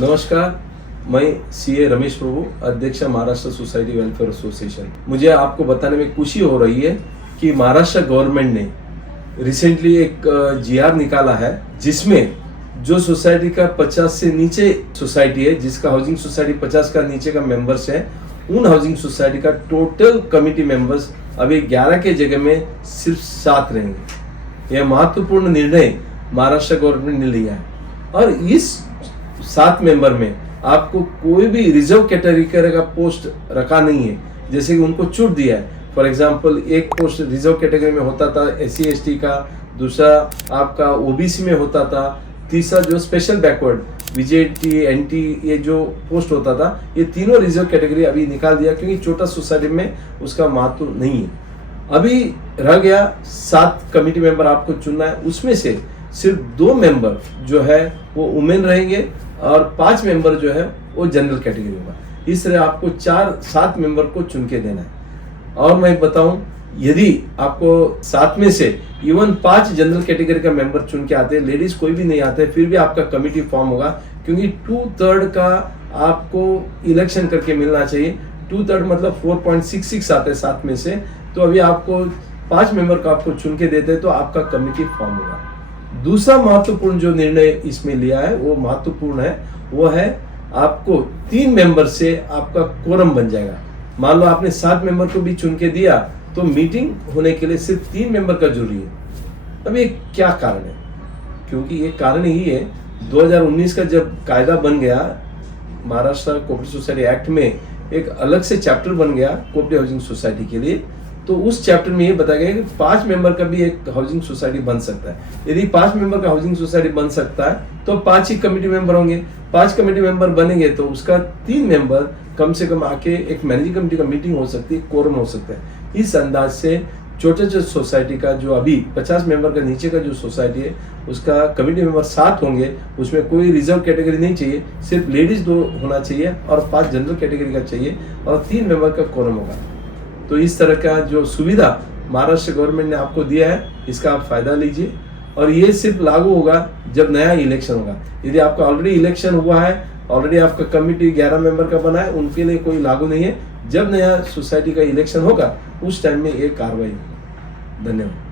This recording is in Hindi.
नमस्कार, मैं सीए रमेश प्रभु, अध्यक्ष महाराष्ट्र सोसाइटी वेलफेयर एसोसिएशन। मुझे आपको बताने में खुशी हो रही है कि महाराष्ट्र गवर्नमेंट ने रिसेंटली एक जीआर निकाला है जिसमें जो सोसाइटी का 50 से नीचे सोसाइटी है, जिसका हाउसिंग सोसाइटी 50 का नीचे का मेंबर्स है, उन हाउसिंग सोसाइटी का टोटल कमिटी मेंबर्स अभी 11 के जगह में सिर्फ 7 रहेंगे। यह महत्वपूर्ण निर्णय महाराष्ट्र गवर्नमेंट ने लिया है और इस 7 मेंबर में आपको कोई भी रिजर्व कैटेगरी का पोस्ट रखा नहीं है, जैसे कि उनको छूट दिया है। फॉर एग्जांपल एक पोस्ट रिजर्व कैटेगरी में होता था SC ST का, दूसरा आपका OBC में होता था, तीसरा जो स्पेशल बैकवर्ड VJT NT ये जो पोस्ट होता था, ये तीनों रिजर्व कैटेगरी अभी निकाल दिया क्योंकि छोटा सोसाइटी में उसका महत्व नहीं है। अभी रह गया 7 कमिटी मेंबर आपको चुनना है, उसमें से सिर्फ 2 मेंबर जो है वो वुमेन रहेंगे और 5 मेंबर जो है वो जनरल कैटेगरी होगा। इस तरह आपको 7 मेंबर को चुन के देना है। और मैं बताऊं, यदि आपको 7 में से इवन 5 जनरल कैटेगरी का मेंबर चुन के आते हैं, लेडीज कोई भी नहीं आते, फिर भी आपका कमिटी फॉर्म होगा क्योंकि 2/3 का आपको इलेक्शन करके मिलना चाहिए। 2/3 मतलब 4.66 आते हैं 7 में से, तो अभी आपको 5 मेंबर का आपको चुन के देते हैं तो आपका कमिटी फॉर्म होगा। दूसरा महत्वपूर्ण जो निर्णय इसमें लिया है वो महत्वपूर्ण है, वो है आपको 3 मेंबर से आपका कोरम बन जाएगा। मान लो आपने 7 मेंबर को भी चुन के दिया तो मीटिंग होने के लिए सिर्फ 3 मेंबर का जरूरी है। अब ये क्या कारण है? क्योंकि ये कारण यही है, 2019 का जब कायदा बन गया, महाराष्ट्र कोऑपरेटिव सोसाइटी एक्ट में एक अलग से चैप्टर बन गया कोऑपरेटिव हाउसिंग सोसाइटी के लिए, तो उस चैप्टर में ये बताया गया कि 5 मेंबर का भी एक हाउसिंग सोसाइटी बन सकता है। यदि 5 मेंबर का हाउसिंग सोसाइटी बन सकता है तो 5 ही कमेटी मेंबर होंगे। 5 कमेटी मेंबर बनेंगे तो उसका 3 मेंबर कम से कम आके एक मैनेजिंग कमेटी का मीटिंग हो सकती है, कोरम हो सकता है। इस अंदाज से छोटे सोसाइटी का जो अभी 50 मेंबर का नीचे का जो सोसाइटी है उसका कमेटी मेंबर 7 होंगे, उसमें कोई रिजर्व कैटेगरी नहीं चाहिए, सिर्फ लेडीज 2 होना चाहिए और 5 जनरल कैटेगरी का चाहिए और 3 मेंबर का कोरम होगा। तो इस तरह का जो सुविधा महाराष्ट्र गवर्नमेंट ने आपको दिया है, इसका आप फायदा लीजिए और ये सिर्फ लागू होगा जब नया इलेक्शन होगा। यदि आपका ऑलरेडी इलेक्शन हुआ है, ऑलरेडी आपका कमिटी 11 मेंबर का बना है, उनके लिए कोई लागू नहीं है। जब नया सोसाइटी का इलेक्शन होगा उस टाइम में ये कार्रवाई होगी। धन्यवाद।